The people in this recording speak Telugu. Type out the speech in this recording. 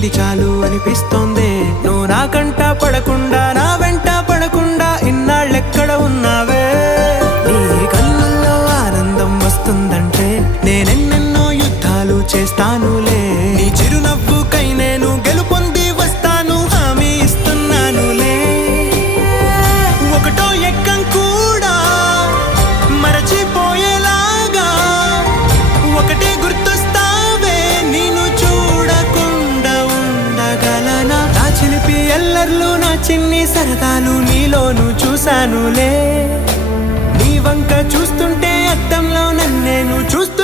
ఇది చాలు అనిపిస్తోంది. నువ్వు నా కంట పడకుండా నా వెంట పడకుండా ఇన్నాళ్ళెక్కడ ఉన్నావే. నీ కళ్ళల్లో ఆనందం వస్తుందంటే నేనెన్నెన్నో యుద్ధాలు చేస్తానులే. నీ చిరునవ్వుకై నేను గెలుపొంది వస్తాను, హామీ ఇస్తున్నానులే. ఒకటో ఎక్కం కూడా మరచిపోయేలాగా ఒకటే గుర్తొస్తావే, నేను చూడకుండా ఉండగలనా. నా చిలిపి ఎల్లర్లు నా చిన్ని సరదాలు నీలోను చూశానులే. నీ వంక చూస్తుంటే అద్దంలో నన్నేను చూస్తూ